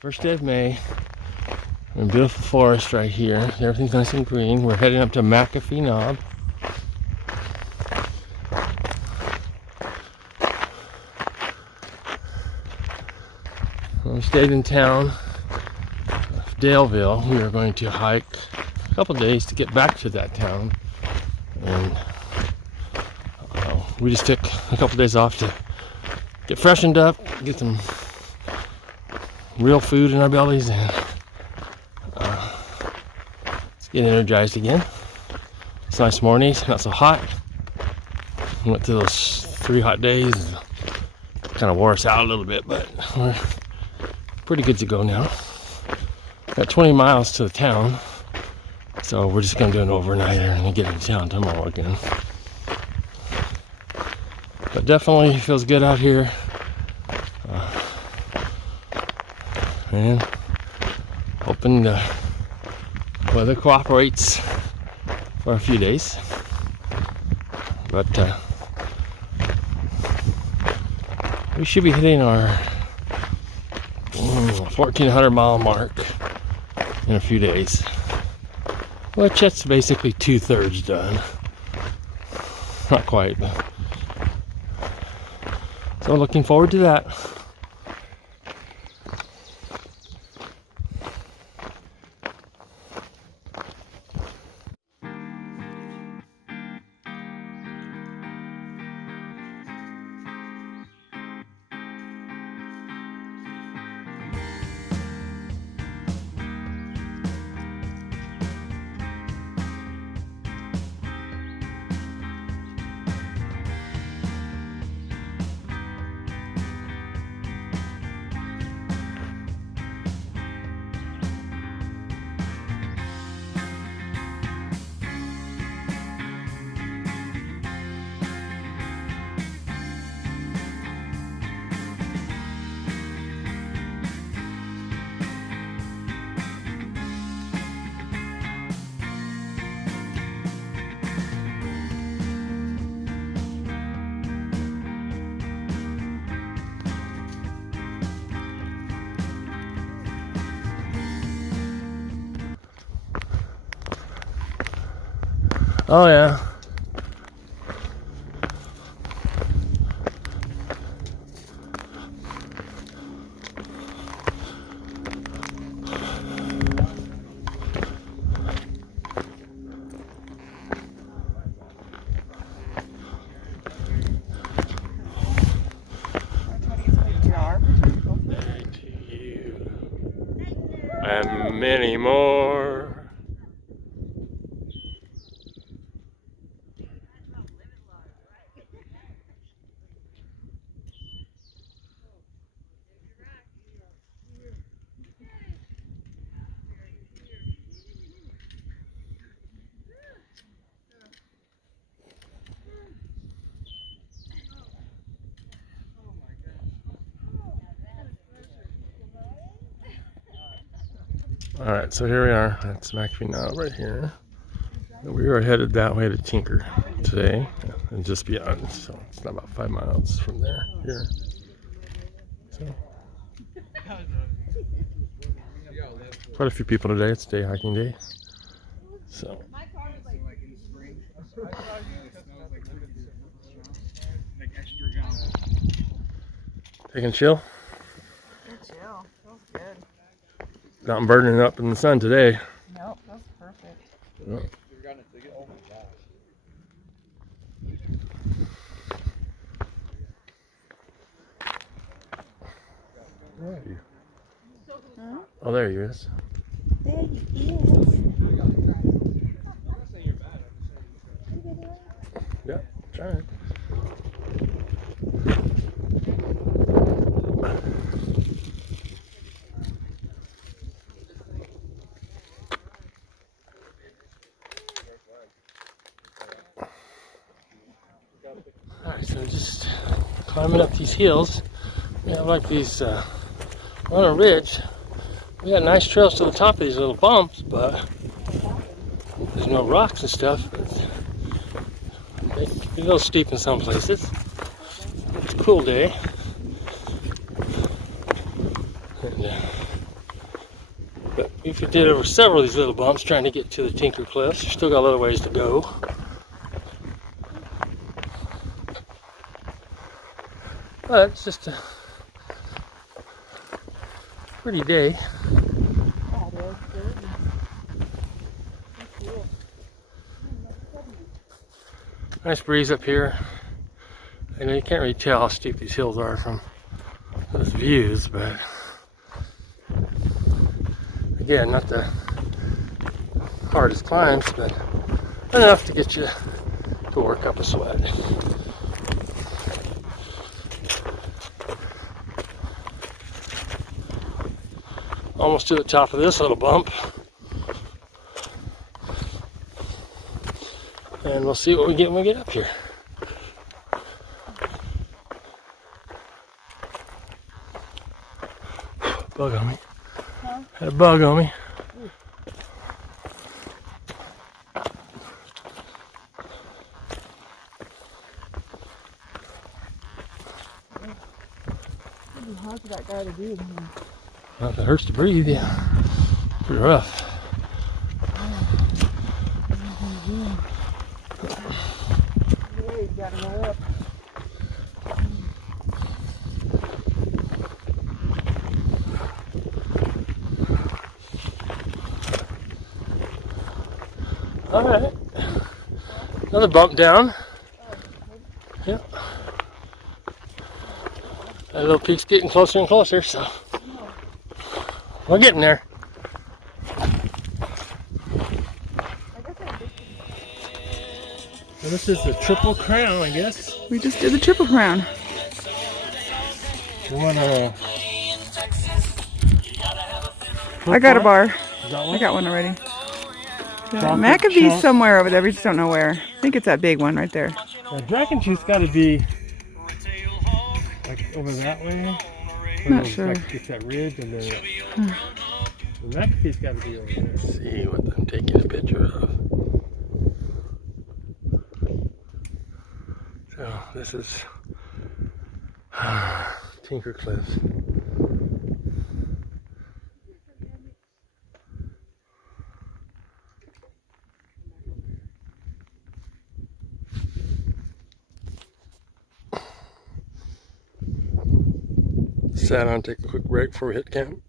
First day of May. We're in a beautiful forest right here. Everything's nice and green. We're heading up to Mcafee Knob. We stayed in town, Daleville. We are going to hike a couple days to get back to that town. And we just took a couple days off to get freshened up, get some real food in our bellies, and let's get energized again. It's nice mornings, not so hot. We went through those 3 hot days. Kind of wore us out a little bit, but we're pretty good to go now. Got 20 miles to the town, so we're just going to do an overnighter and then get into town tomorrow again. But definitely feels good out here. And hoping the weather cooperates for a few days. But we should be hitting our 1,400 mile mark in a few days, which that's basically 2/3 done. Not quite, but so looking forward to that. Oh yeah. To you and many more. Alright, so here we are. That's Mcafee Knob right here. We are headed that way to Tinker today and just beyond. So it's about 5 miles from there here. So quite a few people today. It's day hiking day. So taking chill. Not burning up in the sun today. Nope, that's perfect. Yep. Where are you? Huh? Oh, there he is. There he is. Yeah, trying. Alright, so just climbing up these hills. We have like these, on a ridge, we got nice trails to the top of these little bumps, but there's no rocks and stuff. They can be a little steep in some places. It's a cool day. And, We've did over several of these little bumps trying to get to the Tinker Cliffs. Still got a little ways to go. But it's just a pretty day. Yeah, it is. Nice breeze up here. I know you can't really tell how steep these hills are from those views, but again, not the hardest climbs, but enough to get you to work up a sweat. Almost to the top of this little bump. And we'll see what we get when we get up here. Bug on me. Huh? Had a bug on me. Pretty hard for that guy to do. Well, if it hurts to breathe, yeah. Pretty rough. Yeah, you gotta go up. Alright. Another bump down. Yep. That little peak's getting closer and closer, so we're getting there. So this is the Triple Crown, I guess. We just did the Triple Crown. I got a bar. I got one already. Mcafee's somewhere over there. We just don't know where. I think it's that big one right there. The Dragon Tooth's got to be like over that way. Not sure. Like it's that ridge, and then the Mcafee's got to be over there. Let's see what I'm taking a picture of. So this is Tinker Cliffs. Sat on, take a quick break before we hit camp.